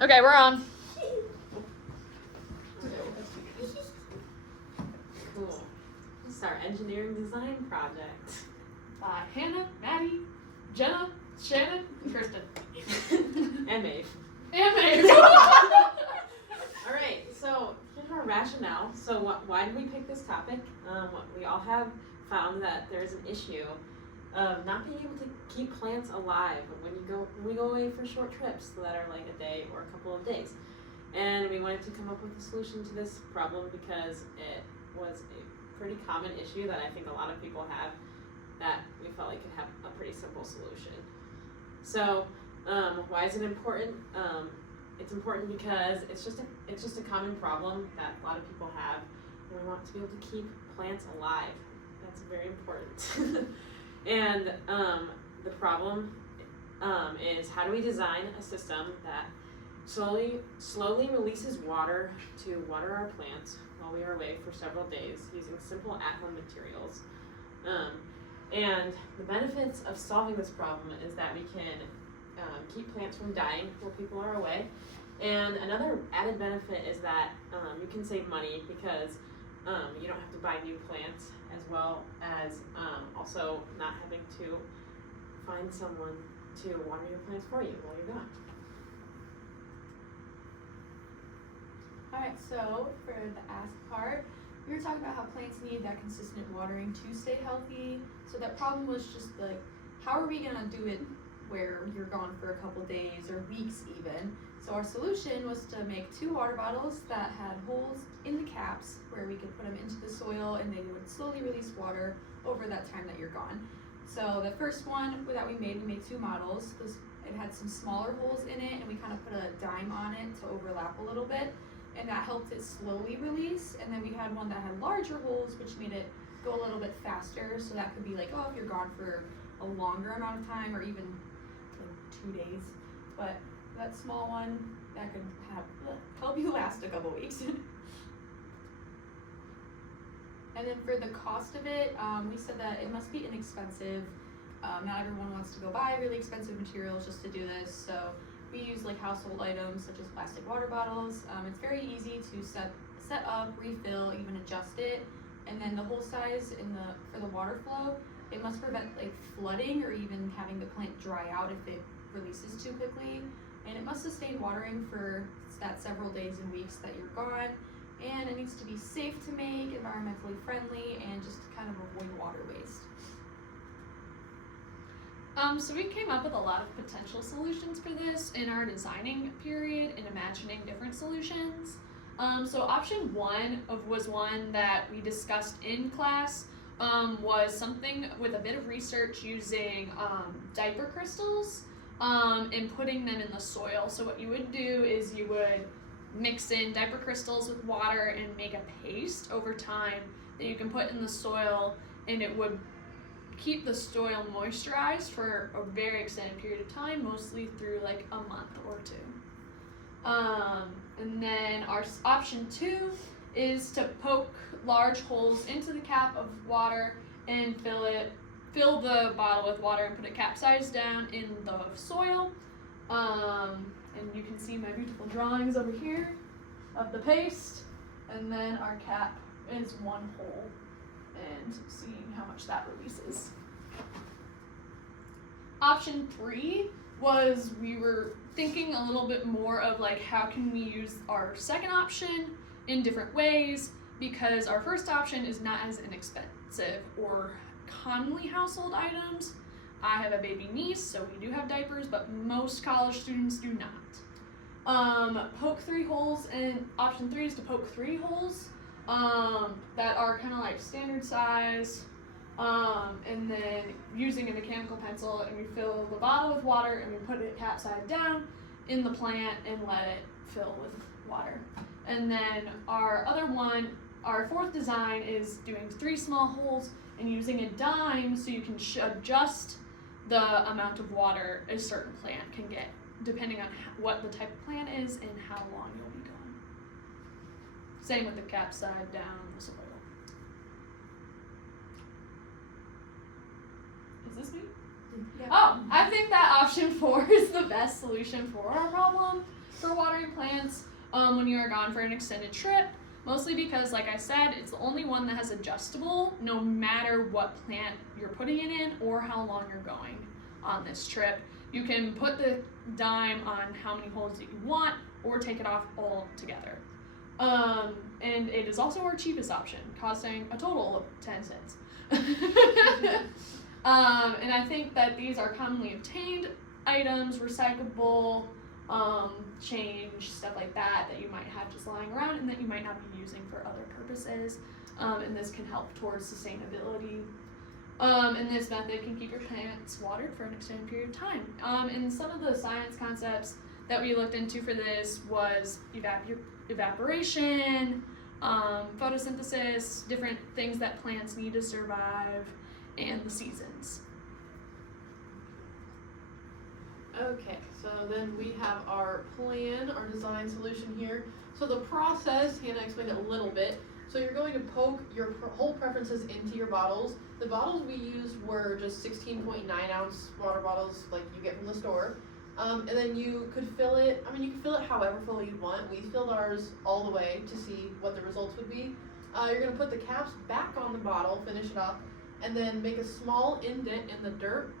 Okay, we're on. Cool. This is our engineering design project. By Hannah, Maddie, Jenna, Shannon, and Kristen. And Maeve. And Maeve. Alright, so here's our rationale. So why did we pick this topic? We all have found that there's an issue of not being able to keep plants alive when we go away for short trips that are like a day or a couple of days. And we wanted to come up with a solution to this problem because it was a pretty common issue that I think a lot of people have that we felt like could have a pretty simple solution. So why is it important? It's important because it's just a common problem that a lot of people have, and we want to be able to keep plants alive. That's very important. And the problem is, how do we design a system that slowly releases water to water our plants while we are away for several days using simple at-home materials? And the benefits of solving this problem is that we can keep plants from dying while people are away. And another added benefit is that you can save money because you don't have to buy new plants, as well as also not having to find someone to water your plants for you while you're gone. Alright, so for the ask part, we were talking about how plants need that consistent watering to stay healthy. So that problem was just like, how are we gonna do it where you're gone for a couple days or weeks even? So our solution was to make 2 water bottles that had holes in the caps where we could put them into the soil and they would slowly release water over that time that you're gone. So the first one that we made 2 models. It had some smaller holes in it, and we kind of put a dime on it to overlap a little bit, and that helped it slowly release. And then we had one that had larger holes, which made it go a little bit faster. So that could be like, oh, if you're gone for a longer amount of time, or even like 2 days. But that small one, that could help you last a couple weeks. And then for the cost of it, we said that it must be inexpensive. Not everyone wants to go buy really expensive materials just to do this, so we use like household items such as plastic water bottles. It's very easy to set up, refill, even adjust it. And then the hole size for the water flow, it must prevent like flooding or even having the plant dry out if it releases too quickly. And it must sustain watering for that several days and weeks that you're gone. And it needs to be safe to make, environmentally friendly, and just to kind of avoid water waste. So we came up with a lot of potential solutions for this in our designing period and imagining different solutions. So option 1 was one that we discussed in class, was something with a bit of research using diaper crystals and putting them in the soil. So what you would do is you would mix in diaper crystals with water and make a paste over time that you can put in the soil, and it would keep the soil moisturized for a very extended period of time, mostly through like a month or 2. And then our option 2 is to poke large holes into the cap of water and fill the bottle with water and put it capsized down in the soil. And you can see my beautiful drawings over here of the paste. And then our cap is 1 hole, and seeing how much that releases. Option 3 was, we were thinking a little bit more of like, how can we use our second option in different ways, because our first option is not as inexpensive or commonly household items. I have a baby niece, so we do have diapers, but most college students do not. Poke 3 holes, and option 3 is to poke 3 holes that are kind of like standard size, and then using a mechanical pencil, and we fill the bottle with water and we put it capsized down in the plant and let it fill with water. And then our 4th design is doing 3 small holes and using a dime so you can adjust the amount of water a certain plant can get, depending on what the type of plant is and how long you'll be gone. Same with the capsized down the soil. Is this me? Oh, I think that option 4 is the best solution for our problem for watering plants when you are gone for an extended trip. Mostly because, like I said, it's the only one that has adjustable no matter what plant you're putting it in or how long you're going on this trip. You can put the dime on how many holes that you want or take it off altogether. And it is also our cheapest option, costing a total of 10 cents. And I think that these are commonly obtained items, recyclable, change, stuff like that you might have just lying around and that you might not be using for other purposes. And this can help towards sustainability. And this method can keep your plants watered for an extended period of time. And some of the science concepts that we looked into for this was evaporation, photosynthesis, different things that plants need to survive, and the seasons. Okay, so then we have our plan, our design solution here. So the process, Hannah explained it a little bit. So you're going to poke your whole preferences into your bottles. The bottles we used were just 16.9 ounce water bottles like you get from the store. And then you could fill it, you could fill it however full you'd want. We filled ours all the way to see what the results would be. You're going to put the caps back on the bottle, finish it up, and then make a small indent in the dirt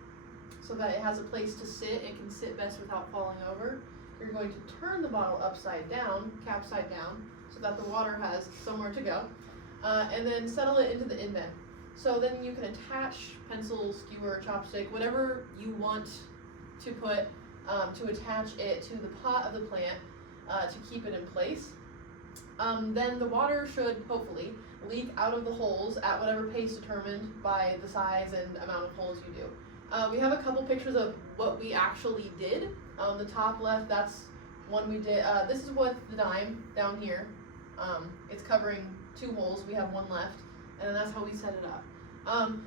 so that it has a place to sit. It can sit best without falling over. You're going to turn the bottle upside down, cap side down, so that the water has somewhere to go, and then settle it into the indent. So then you can attach pencil, skewer, chopstick, whatever you want to put to attach it to the pot of the plant to keep it in place. Then the water should hopefully leak out of the holes at whatever pace determined by the size and amount of holes you do. We have a couple pictures of what we actually did. The top left, that's one we did. This is with the dime down here. It's covering 2 holes. We have 1 left, and then that's how we set it up.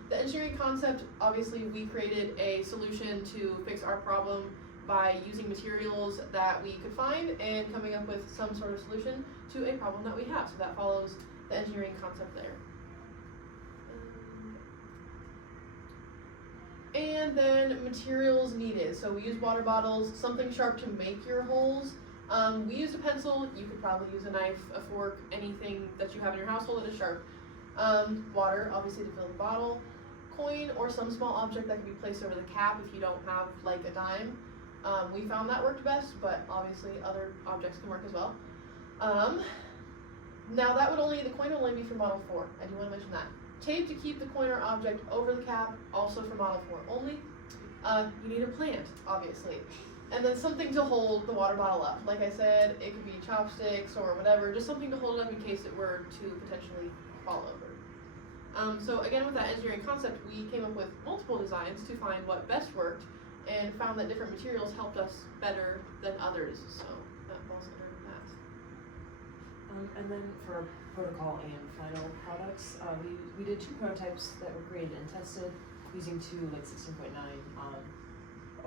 The engineering concept, obviously, we created a solution to fix our problem by using materials that we could find and coming up with some sort of solution to a problem that we have. So that follows the engineering concept there. And then materials needed. So we use water bottles, something sharp to make your holes. We used a pencil. You could probably use a knife, a fork, anything that you have in your household that is sharp. Water, obviously, to fill the bottle. Coin or some small object that can be placed over the cap if you don't have like a dime. We found that worked best, but obviously other objects can work as well. Now the coin would only be for model 4. I do want to mention that. Tape to keep the coin or object over the cap, also for model 4 only. You need a plant, obviously. And then something to hold the water bottle up. Like I said, it could be chopsticks or whatever, just something to hold it up in case it were to potentially fall over. So again, with that engineering concept, we came up with multiple designs to find what best worked and found that different materials helped us better than others. So that falls under that. And then for protocol and final products, we did 2 prototypes that were created and tested using 2 like 16.9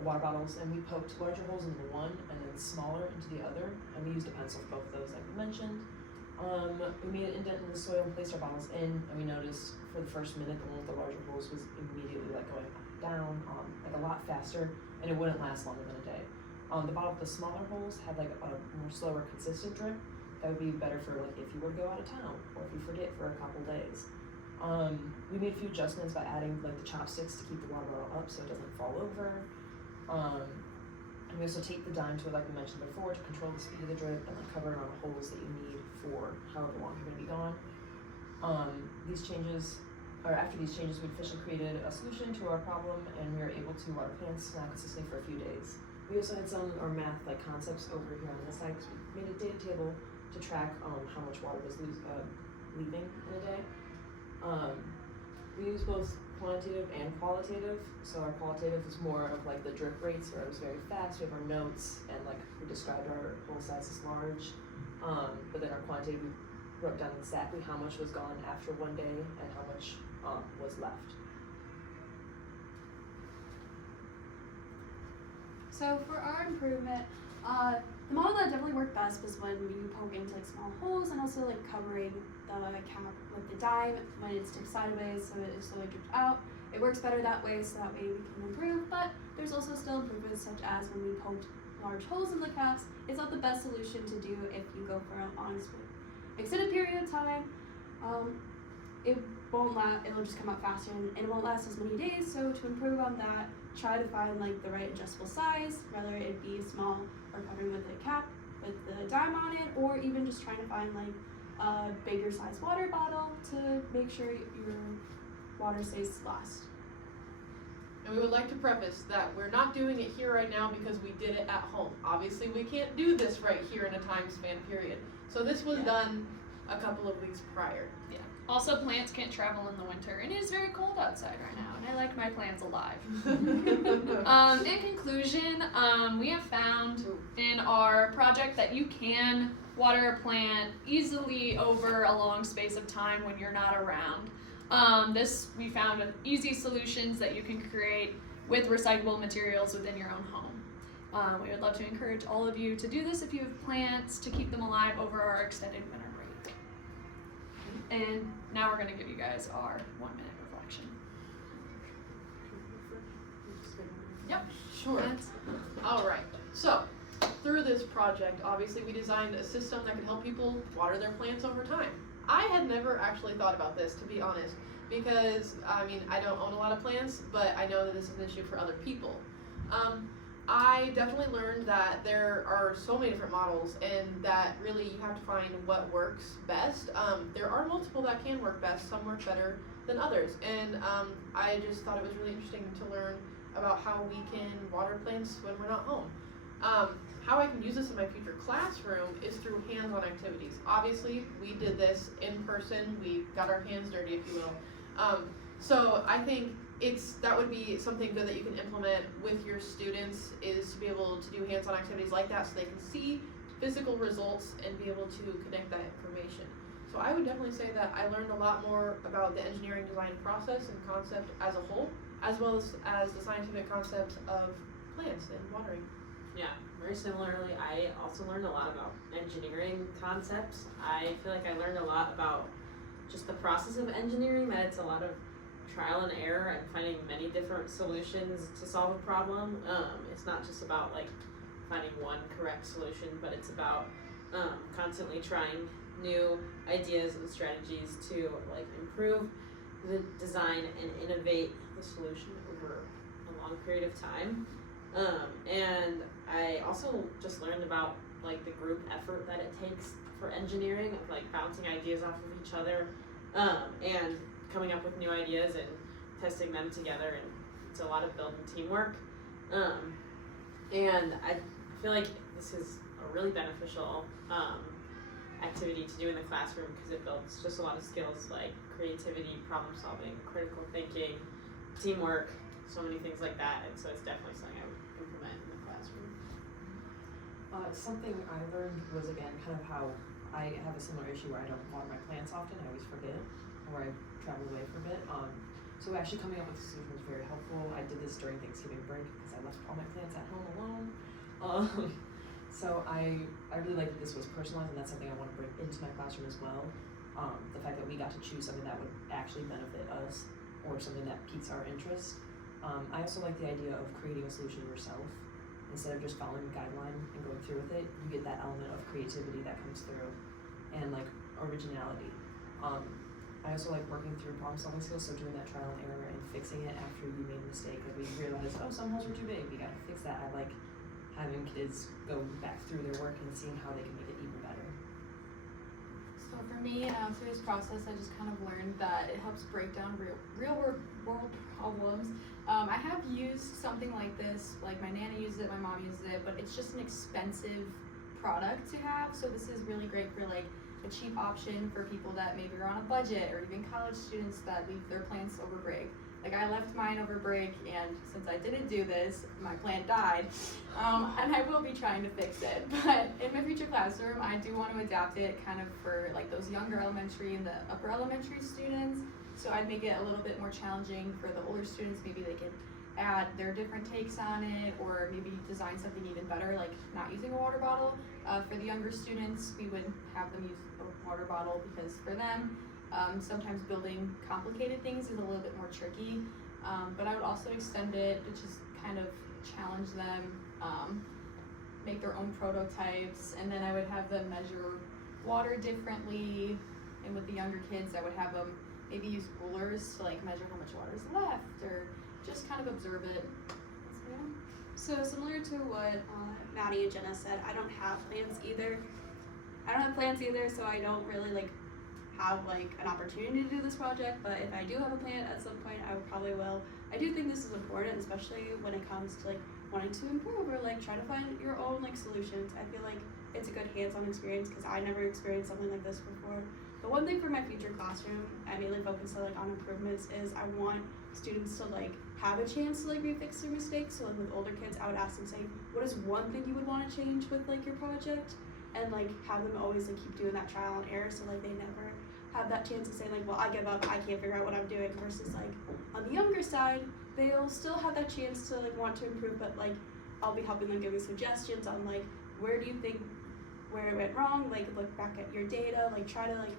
water bottles, and we poked larger holes into one and then smaller into the other, and we used a pencil for both of those like we mentioned. We made an indent in the soil and placed our bottles in, and we noticed for the first minute the one with the larger holes was immediately like going down like a lot faster, and it wouldn't last longer than a day. The bottle with the smaller holes had like a more slower consistent drip. That would be better for like if you were to go out of town or if you forget for a couple days. We made a few adjustments by adding like the chopsticks to keep the water bottle up so it doesn't fall over. And we also taped the dime to it like we mentioned before to control the speed of the drip and like cover it on the holes that you need for however long you're going to be gone. After these changes, we officially created a solution to our problem, and we were able to water plants now consistently for a few days. We also had some math like concepts over here on this side because we made a data table to track how much water was leaving in a day. We use both quantitative and qualitative. So our qualitative is more of like the drip rates where it was very fast. We have our notes and like we described our hole size as large. But then our quantitative, we wrote down exactly how much was gone after 1 day and how much was left. So for our improvement, the model that definitely worked best was when you poke into like small holes and also like covering the cap with the dime when it sticks sideways so it slowly drips out. it works better that way, so that way we can improve. But there's also still improvements, such as when we poked large holes in the caps. It's not the best solution to do if you go for a long extended period of time. It won't last, it'll just come out faster, and it won't last as many days. So to improve on that, try to find like the right adjustable size, whether it be small or covering with a cap with the dime on it, or even just trying to find like a bigger size water bottle to make sure your water stays last. And we would like to preface that we're not doing it here right now because we did it at home. Obviously, we can't do this right here in a time span period. So this was done a couple of weeks prior. Yeah. Also, plants can't travel in the winter, and it is very cold outside right now, and I like my plants alive. In conclusion, we have found in our project that you can water a plant easily over a long space of time when you're not around. We found easy solutions that you can create with recyclable materials within your own home. We would love to encourage all of you to do this if you have plants to keep them alive over our extended winter break. And now we're going to give you guys our 1 minute reflection. Yep, sure. All right. So, through this project, obviously we designed a system that could help people water their plants over time. I had never actually thought about this, to be honest, because, I mean, I don't own a lot of plants, but I know that this is an issue for other people. I definitely learned that there are so many different models, and that really you have to find what works best. There are multiple that can work best, some work better than others, and I just thought it was really interesting to learn about how we can water plants when we're not home. How I can use this in my future classroom is through hands-on activities. Obviously, we did this in person. We got our hands dirty, if you will. So I think that would be something good that you can implement with your students, is to be able to do hands-on activities like that so they can see physical results and be able to connect that information. So I would definitely say that I learned a lot more about the engineering design process and concept as a whole, as well as the scientific concepts of plants and watering. Yeah, very similarly, I also learned a lot about engineering concepts. I feel like I learned a lot about just the process of engineering, that it's a lot of trial and error and finding many different solutions to solve a problem. It's not just about like finding one correct solution, but it's about constantly trying new ideas and strategies to like improve the design and innovate the solution over a long period of time. And I also just learned about like the group effort that it takes for engineering, of like bouncing ideas off of each other, and coming up with new ideas and testing them together, and it's a lot of building teamwork. And I feel like this is a really beneficial activity to do in the classroom, because it builds just a lot of skills like creativity, problem solving, critical thinking, teamwork, so many things like that. And so it's definitely something I would implement in the classroom. Something I learned was, again, kind of how I have a similar issue where I don't water my plants often. I always forget, or I travel away for a bit. So actually coming up with a solution was very helpful. I did this during Thanksgiving break because I left all my plants at home alone. So I really like that this was personalized, and that's something I want to bring into my classroom as well. The fact that we got to choose something that would actually benefit us, or something that piques our interest. I also like the idea of creating a solution yourself. Instead of just following a guideline and going through with it, you get that element of creativity that comes through, and like originality. I also like working through problem solving skills, so doing that trial and error and fixing it after you made a mistake. Like we realized, oh, some holes were too big, we gotta fix that. I like having kids go back through their work and seeing how they can make it even better. So for me, through this process, I just kind of learned that it helps break down real world problems. I have used something like this, like my nana uses it, my mom uses it, but it's just an expensive product to have. So this is really great for like a cheap option for people that maybe are on a budget, or even college students that leave their plants over break. Like I left mine over break, and since I didn't do this, my plant died, and I will be trying to fix it. But in my future classroom, I do want to adapt it kind of for like those younger elementary and the upper elementary students. So I'd make it a little bit more challenging for the older students. Maybe they could add their different takes on it, or maybe design something even better, like not using a water bottle. For the younger students, we would have them use a water bottle, because for them, sometimes building complicated things is a little bit more tricky. But I would also extend it to just kind of challenge them, make their own prototypes, and then I would have them measure water differently. And with the younger kids, I would have them maybe use rulers to like measure how much water is left, or just kind of observe it. So, yeah. So similar to what Maddie and Jenna said, I don't have plans either. So I don't really like have like an opportunity to do this project, but if I do have a plan at some point, I probably will. I do think this is important, especially when it comes to like wanting to improve or like try to find your own like solutions. I feel like it's a good hands-on experience because I never experienced something like this before. But one thing for my future classroom, I mainly focus on improvements, is I want students to like have a chance to like refix their mistakes. So like with older kids, I would ask them, say, what is one thing you would want to change with like your project? And like have them always like keep doing that trial and error, so like they never have that chance to say like, well, I give up, I can't figure out what I'm doing, versus like on the younger side, they'll still have that chance to like want to improve, but like I'll be helping them, giving suggestions on like where do you think where it went wrong, like look back at your data, like try to like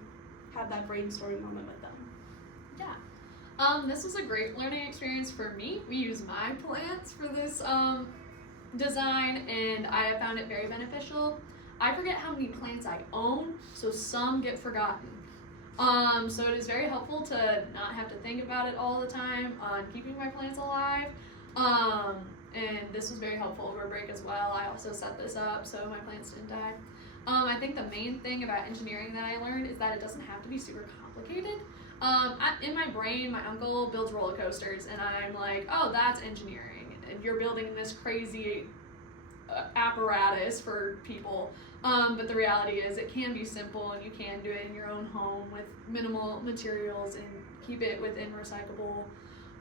have that brainstorming moment with them. Yeah. This was a great learning experience for me. We use my plants for this design, and I have found it very beneficial. I forget how many plants I own, so some get forgotten. So it is very helpful to not have to think about it all the time on keeping my plants alive. And this was very helpful over break as well. I also set this up so my plants didn't die. I think the main thing about engineering that I learned is that it doesn't have to be super complicated. In my brain, my uncle builds roller coasters, and I'm like, oh, that's engineering. And you're building this crazy apparatus for people. But the reality is it can be simple, and you can do it in your own home with minimal materials and keep it within recyclable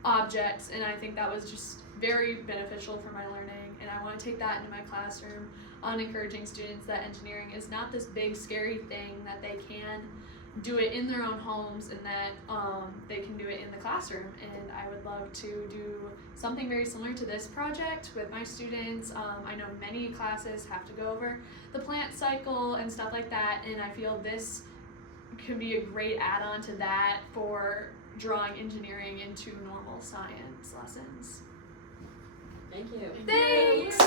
objects. And I think that was just very beneficial for my learning, and I want to take that into my classroom on encouraging students that engineering is not this big scary thing, that they can do it in their own homes, and that they can do it in the classroom. And I would love to do something very similar to this project with my students. I know many classes have to go over the plant cycle and stuff like that, and I feel this could be a great add-on to that for drawing engineering into normal science lessons. Thank you. Thanks!